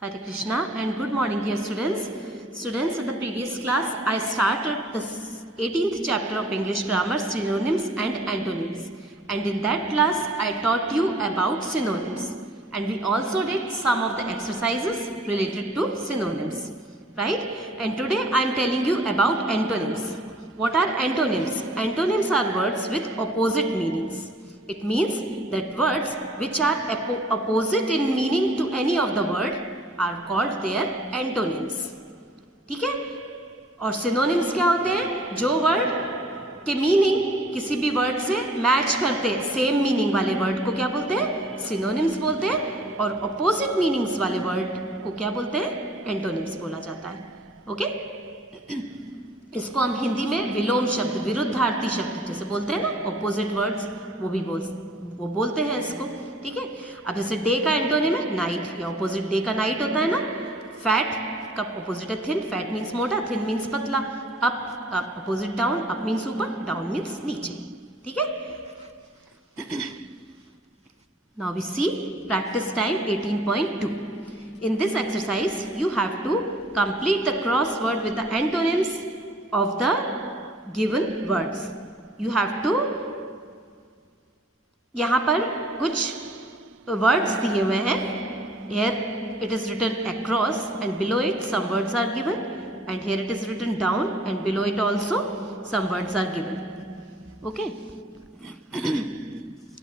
Hare Krishna and good morning dear students. Students, in the previous class I started the 18th chapter of English grammar, synonyms and antonyms, and in that class I taught you about synonyms and we also did some of the exercises related to synonyms, right? And today I am telling you about antonyms. What are antonyms? Antonyms are words with opposite meanings. It means that words which are opposite in meaning to any of the word are called their antonyms. ठीक है? और synonyms क्या होते हैं? जो word के meaning किसी भी वर्ड से मैच करते हैं, सेम मीनिंग वाले वर्ड को क्या बोलते हैं? सिनोनिम्स बोलते हैं, और अपोजिट मीनिंग्स वाले वर्ड को क्या बोलते हैं? एंटोनिम्स बोला जाता है. ओके? इसको हम हिंदी में विलोम शब्द, विरुद्धार्थी शब्द जैसे बोलते हैं ना, अपोजिट वर्ड्स, वो बोलते हैं इसको. ठीक है? अब जैसे डे का एंटोनिम है नाइट, या अपोजिट डे का नाइट होता है ना. फैट का अपोजिट है थिन, फैट मीन्स मोटा, थिन मीन्स पतला. अप का अपोजिट डाउन, अप मीन्स ऊपर, डाउन मीन्स नीचे. ठीक है? Now we see practice time 18.2. In this exercise you have to complete the crossword with the antonyms of the given words. You have to, यहाँ पर कुछ words दिए हुए हैं. Here it is written across and below it some words are given, and here it is written down and below it also some words are given. Okay?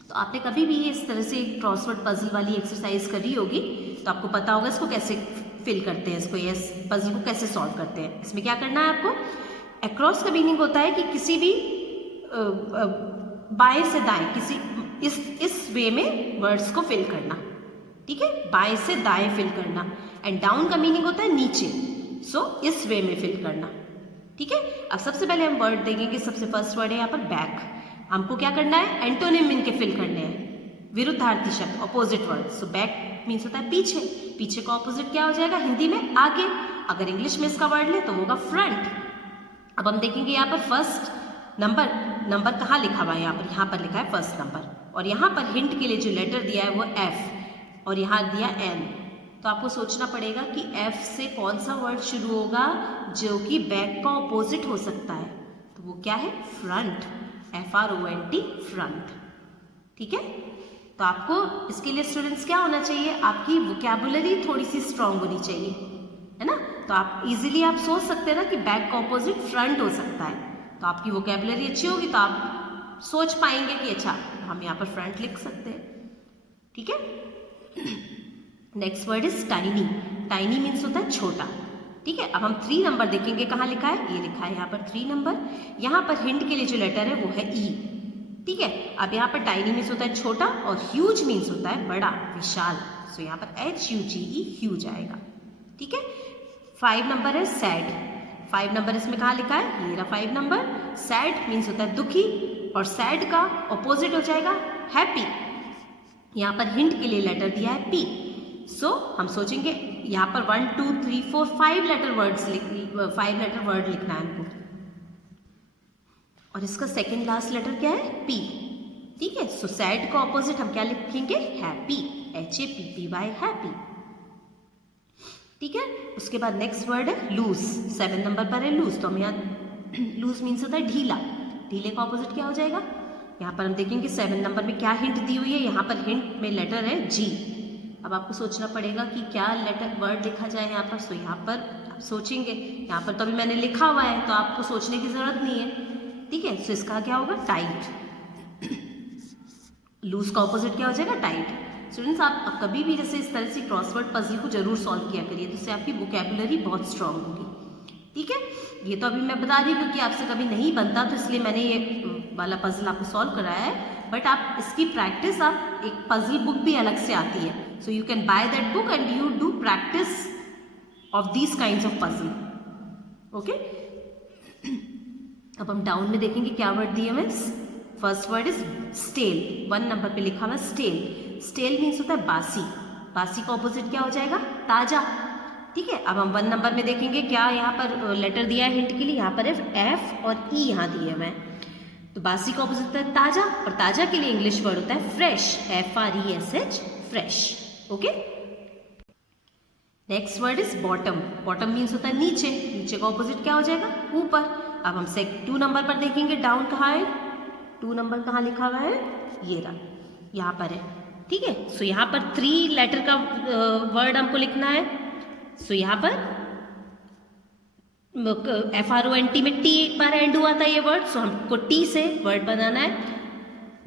तो आपने कभी भी इस तरह से क्रॉसवर्ड पजल वाली एक्सरसाइज करी होगी तो आपको पता होगा इसको कैसे फिल करते हैं, इसको इस पजल को कैसे सॉल्व करते हैं. इसमें क्या करना है आपको? अक्रॉस का मीनिंग होता है कि किसी भी बाएं से दाएं, किसी इस वे में वर्ड्स को फिल करना. ठीक है? बाएं से दाएं फिल करना. एंड डाउन का मीनिंग होता है नीचे, सो इस वे में फिल करना. ठीक है? अब सबसे पहले हम वर्ड देखेंगे. सबसे फर्स्ट वर्ड है यहाँ पर बैक. हमको क्या करना है? एंटोनिम इनके फिल करने हैं, विरुद्धार्थी शब्द, opposite word. So back means होता है पीछे. पीछे का अपोजिट क्या हो जाएगा हिंदी में? आगे. अगर इंग्लिश में इसका वर्ड ले तो होगा फ्रंट. अब हम देखेंगे यहाँ पर फर्स्ट नंबर कहाँ लिखा हुआ है? यहाँ पर लिखा है फर्स्ट नंबर, और यहाँ पर हिंट के लिए जो लेटर दिया है वो एफ, और यहाँ दिया एन. तो आपको सोचना पड़ेगा कि एफ से कौन सा वर्ड शुरू होगा जो कि बैक का अपोजिट हो सकता है. तो वो क्या है? फ्रंट. FRONT, front. ठीक है? तो आपको इसके लिए स्टूडेंट्स क्या होना चाहिए? आपकी वोकैबुलरी थोड़ी सी स्ट्रांग होनी चाहिए, है ना. तो आप इजीली आप सोच सकते हैं ना कि बैक का ऑपोजिट फ्रंट हो सकता है. तो आपकी वोकैबुलरी अच्छी होगी तो आप सोच पाएंगे कि अच्छा हम यहाँ पर फ्रंट लिख सकते हैं. ठीक है? Next word is tiny. Tiny means होता है छोटा. ठीक है? अब हम 3 नंबर देखेंगे. कहाँ लिखा है? ये लिखा है यहाँ पर 3 नंबर. यहाँ पर हिंट के लिए जो लेटर है वो है ई. ठीक है? अब यहाँ पर टाइनी मीन्स होता है छोटा, और ह्यूज मीन्स होता है बड़ा, विशाल. सो यहाँ पर HUGE, ह्यूज आएगा. ठीक है? 5 नंबर है सैड. 5 नंबर इसमें कहाँ लिखा है? ये रहा 5 नंबर. सैड मीन्स होता है दुखी, और सैड का ऑपोजिट हो जाएगा हैप्पी. यहाँ पर हिंट के लिए लेटर दिया है पी. सो हम सोचेंगे यहाँ पर 1 2 3 4 5 लेटर वर्ड लिखना है हमको, और इसका सेकेंड लास्ट लेटर क्या है? पी. ठीक है? सो सैड का ऑपोजिट हम क्या लिखेंगे? हैप्पी. HAPPY, happy. ठीक है? उसके बाद नेक्स्ट वर्ड है लूज. 7 नंबर पर है लूज. तो हम यहाँ लूज मीन्स होता है ढीला. ढीले का ऑपोजिट क्या हो जाएगा? यहाँ पर हम देखेंगे 7 नंबर में क्या हिंट दी हुई है. यहाँ पर हिंट में लेटर है जी. अब आपको सोचना पड़ेगा कि क्या लेटर वर्ड लिखा जाए यहाँ पर. सो यहाँ पर आप सोचेंगे. यहाँ पर तो अभी मैंने लिखा हुआ है तो आपको सोचने की जरूरत नहीं है. ठीक है? सो इसका क्या होगा? टाइट. लूज का ऑपोजिट क्या हो जाएगा? टाइट. स्टूडेंट्स, आप कभी भी जैसे इस तरह से क्रॉसवर्ड पजल को जरूर सॉल्व किया करिए, तो इससे आपकी वोकैबुलरी बहुत स्ट्रांग होगी. ठीक है? ये तो अभी मैं बता रही हूँ क्योंकि आपसे कभी नहीं बनता तो इसलिए मैंने ये वाला पजल आपको सॉल्व कराया है. बट आप इसकी प्रैक्टिस, आप एक पजल बुक भी अलग से आती है. So you can buy that book and you do practice of these kinds of puzzle. Okay? अब हम डाउन में देखेंगे क्या वर्ड दिए हमें. First word is stale. 1 number पे लिखा हुआ स्टेल. स्टेल मीन्स होता है बासी. बासी का ऑपोजिट क्या हो जाएगा? ताजा. ठीक है? अब हम 1 नंबर में देखेंगे क्या यहाँ पर लेटर दिया है हिंट के लिए. यहाँ पर F और E यहाँ दिए हुए हैं. तो बासी का ऑपोजिट होता है ताजा, और ताजा के लिए इंग्लिश वर्ड होता है fresh. FRESH, fresh. Okay? Next word is bottom. Bottom means होता है नीचे, नीचे का ऑपोजिट क्या हो जाएगा, ऊपर। अब हम 2 नंबर पर देखेंगे डाउन कहाँ है, 2 नंबर कहाँ लिखा हुआ है, ये रहा, यहाँ पर है, ठीक है। सो यहाँ पर 3 लेटर का वर्ड हमको लिखना है। सो यहाँ पर FRONT में टी एक बार एंड हुआ था ये वर्ड, सो हमको टी से वर्ड बनाना है।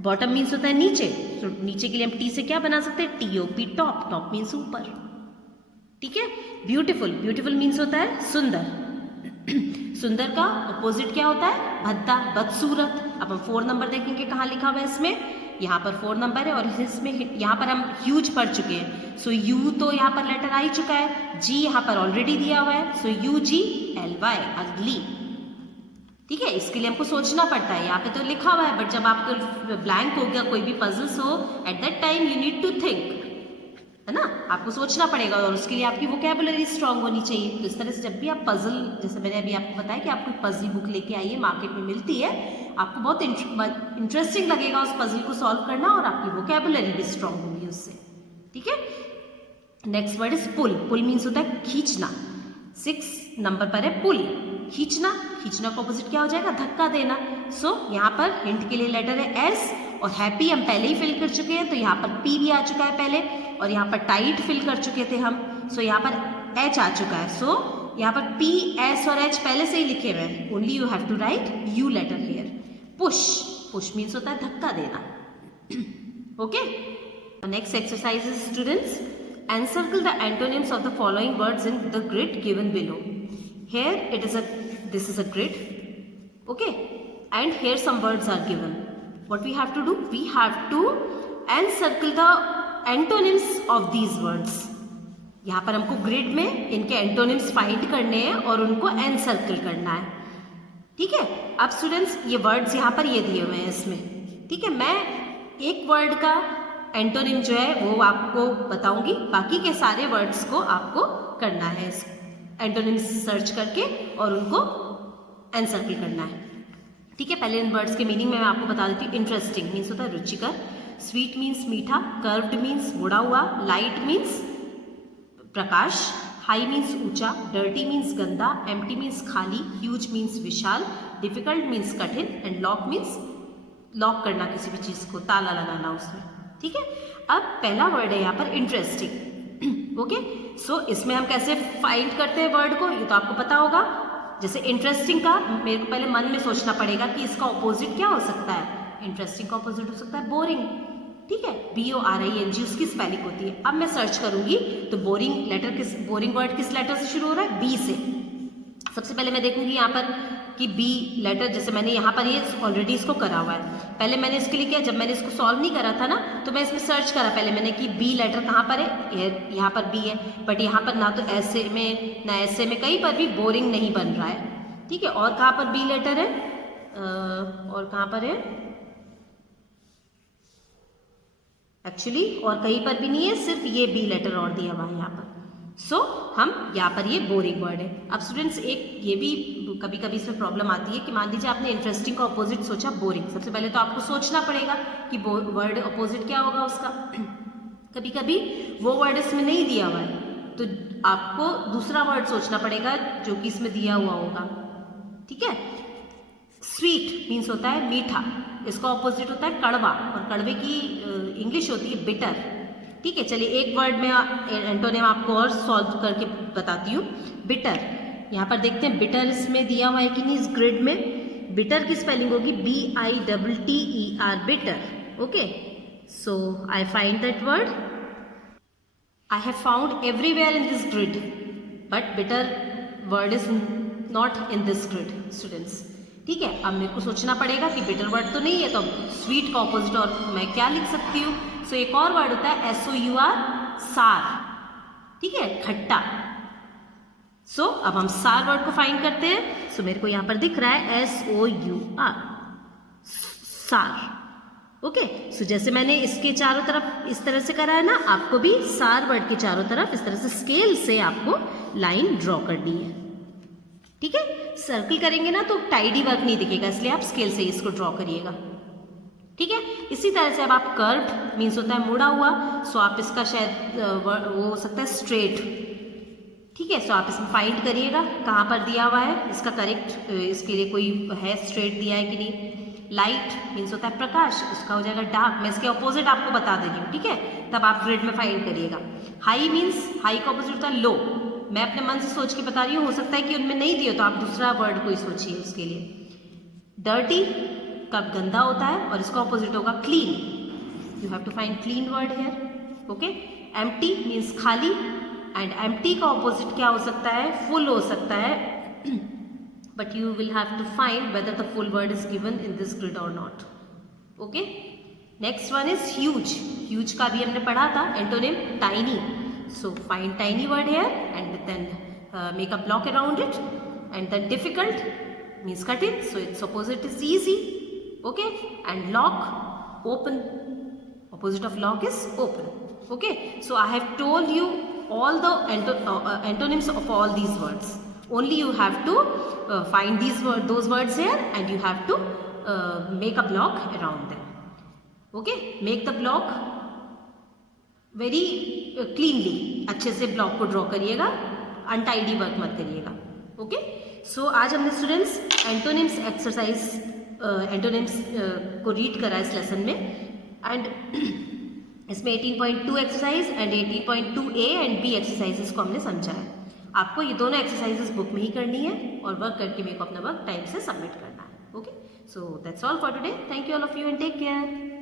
बॉटम मीन्स होता है नीचे, तो नीचे के लिए हम टी से क्या बना सकते हैं, TOP, टॉप। टॉप मीन्स ऊपर, ठीक है। ब्यूटीफुल, ब्यूटीफुल मीन्स होता है सुंदर। सुंदर का अपोजिट क्या होता है, भद्दा, बदसूरत। अब हम 4 नंबर देखेंगे कहाँ लिखा हुआ है इसमें, यहाँ पर 4 नंबर है और इसमें यहाँ पर हम ह्यूज पढ़ चुके हैं। सो यू तो यहाँ पर लेटर आ ही चुका है, जी यहाँ पर ऑलरेडी दिया हुआ है, सो UGLY, अगली, ठीक है। इसके लिए हमको सोचना पड़ता है, यहाँ पे तो लिखा हुआ है, बट जब आपको ब्लैंक हो गया, कोई भी पजल्स हो, at that time you need to think, है ना, आपको सोचना पड़ेगा और उसके लिए आपकी वोकैबुलरी स्ट्रांग होनी चाहिए। तो इस तरह से जब भी आप पजल, जैसे मैंने अभी आपको बताया कि आपको पजल बुक लेके आइए, मार्केट में मिलती है, आपको बहुत इंटरेस्टिंग लगेगा उस पजल को सॉल्व करना और आपकी वोकैबुलरी भी स्ट्रांग होगी उससे, ठीक है। Next word is pull. Pull means होता है खींचना। 6 नंबर पर है पुल, खींचना। खींचना का ऑपोजिट क्या हो जाएगा, धक्का देना। सो यहाँ पर हिंट के लिए लेटर है S और हैप्पी हम पहले ही फिल कर चुके हैं, तो यहाँ पर P भी आ चुका है पहले, और यहाँ पर टाइट फिल कर चुके थे हम, सो यहाँ पर H आ चुका है। सो यहाँ पर P, S और H पहले से ही लिखे हुए हैं, only you have to write U letter here. Push, push means होता है धक्का देना, okay. Next exercise is students, encircle the antonyms of the following words in the grid given below. Here it is this is a grid, okay, and here some words are given. What we have to do, we have to encircle the antonyms of these words. यहाँ पर हमको grid में इनके antonyms find करने हैं और उनको encircle करना है, ठीक है। अब स्टूडेंट्स ये वर्ड्स यहाँ पर ये दिए हुए हैं इसमें, ठीक है। मैं एक वर्ड का एंटोनिम जो है वो आपको बताऊंगी, बाकी के सारे वर्ड्स को आपको करना है एंटोनिम्स सर्च करके और उनको एनसर्कल करना है, ठीक है। पहले इन वर्ड्स के मीनिंग में मैं आपको बता देती हूँ। इंटरेस्टिंग मीन्स होता है रुचिकर, स्वीट मीन्स मीठा, कर्व्ड मीन्स मुड़ा हुआ, लाइट मीन्स प्रकाश, हाई मीन्स ऊंचा, डर्टी मीन्स गंदा, एम्प्टी मीन्स खाली, ह्यूज मीन्स विशाल, डिफिकल्ट मीन्स कठिन, एंड लॉक मीन्स लॉक करना किसी भी चीज को, ताला लगाना उसमें, ठीक है। अब पहला वर्ड है यहाँ पर इंटरेस्टिंग, ओके। सो इसमें हम कैसे फाइंड करते हैं वर्ड को, ये तो आपको पता होगा। जैसे इंटरेस्टिंग का मेरे को पहले मन में सोचना पड़ेगा कि इसका ऑपोजिट क्या हो सकता है। इंटरेस्टिंग का ऑपोजिट हो सकता है बोरिंग, ठीक है, BORING उसकी स्पेलिंग होती है। अब मैं सर्च करूंगी तो बोरिंग वर्ड किस लेटर से शुरू हो रहा है, B से। सबसे पहले मैं देखूंगी यहाँ पर कि B लेटर, जैसे मैंने यहाँ पर ये ऑलरेडी इसको करा हुआ है। पहले मैंने इसके लिए क्या, जब मैंने इसको सॉल्व नहीं करा था ना, तो मैं इसमें सर्च करा पहले मैंने कि B लेटर कहाँ पर है, यहाँ पर B है, बट यहाँ पर ना तो ऐसे में ना ऐसे में, कहीं पर भी बोरिंग नहीं बन रहा है, ठीक है। और कहाँ पर B लेटर है, और कहाँ पर है एक्चुअली, और कहीं पर भी नहीं है, सिर्फ ये B लेटर और दिया हुआ है यहाँ पर। सो हम यहाँ पर ये बोरिंग वर्ड है। अब स्टूडेंट्स एक ये भी कभी कभी इसमें प्रॉब्लम आती है कि मान लीजिए आपने इंटरेस्टिंग का अपोजिट सोचा बोरिंग, सबसे पहले तो आपको सोचना पड़ेगा कि वर्ड अपोजिट क्या होगा उसका। कभी कभी वो वर्ड इसमें नहीं दिया हुआ है तो आपको दूसरा वर्ड सोचना पड़ेगा जो कि इसमें दिया हुआ होगा, ठीक है। स्वीट मीन्स होता है मीठा, इसका ऑपोजिट होता है कड़वा, और कड़वे की इंग्लिश होती है बिटर, ठीक है। चलिए एक वर्ड में एंटोनिम आपको और सॉल्व करके बताती हूँ। बिटर, यहाँ पर देखते हैं बिटर इसमें दिया हुआ है कि नहीं इस ग्रिड में। बिटर की स्पेलिंग होगी BITTER, bitter, okay. So I find that word, I have found everywhere in this grid, but bitter word is not in this grid students, ठीक है। अब मेरे को सोचना पड़ेगा कि बिटर वर्ड तो नहीं है, तो स्वीट का ऑपोजिट और मैं क्या लिख सकती हूँ। सो एक और वर्ड होता है SOUR, सार, ठीक है, खट्टा। सो अब हम सार वर्ड को फाइंड करते हैं। सो मेरे को यहाँ पर दिख रहा है SOUR, सार, ओके। सो जैसे मैंने इसके चारों तरफ इस तरह से करा है ना, आपको भी सार वर्ड के चारों तरफ इस तरह से स्केल से आपको लाइन ड्रॉ करनी है, ठीक है। सर्कल करेंगे ना तो टाइडी वर्क नहीं दिखेगा, इसलिए आप स्केल से इसको ड्रॉ करिएगा, ठीक है। इसी तरह से अब आप कर्व मीन्स होता है मुड़ा हुआ, सो आप इसका शायद वो हो सकता है स्ट्रेट, ठीक है, सो आप इसमें फाइंड करिएगा कहाँ पर दिया हुआ है इसका करेक्ट, इसके लिए कोई है स्ट्रेट दिया है कि नहीं। लाइट मीन्स होता है प्रकाश, उसका हो जाएगा डार्क। मैं इसके ऑपोजिट आपको बता दे रही हूँ, ठीक है, तब आप ग्रिड में फाइंड करिएगा। हाई मीन्स हाई का ऑपोजिट होता है लो। मैं अपने मन से सोच के बता रही हूँ, हो सकता है कि उनमें नहीं दिए तो आप दूसरा वर्ड कोई सोचिए उसके लिए। डर्टी कब गंदा होता है और इसका ऑपोजिट होगा clean. You have to find clean word here. Okay, empty means खाली, एंड एम्प्टी का ऑपोजिट क्या हो सकता है, फुल हो सकता है। but you will have to find whether the full word is given in this grid or not. Okay, next one is huge. Huge का भी हमने पढ़ा था antonym tiny. So find tiny word here and then make a block around it. And then difficult means cutting, so its opposite is easy. Okay, and lock, open, opposite of lock is open. Okay, so I have told you all the antonyms of all these words. Only you have to find those words here and you have to make a block around them. Okay, make the block very cleanly. अच्छे से block को draw करिएगा, untidy work मत करिएगा। Okay, सो आज हमने students antonyms exercise antonyms को read करा इस लेसन में, एंड इसमें 18.2 exercise and 18.2A and B exercises को हमने समझा है। आपको ये दोनों एक्सरसाइजेस बुक में ही करनी है और वर्क करके मेरे को अपना वर्क टाइम से सबमिट करना है। Okay, so that's all for today. Thank you all of you and take care.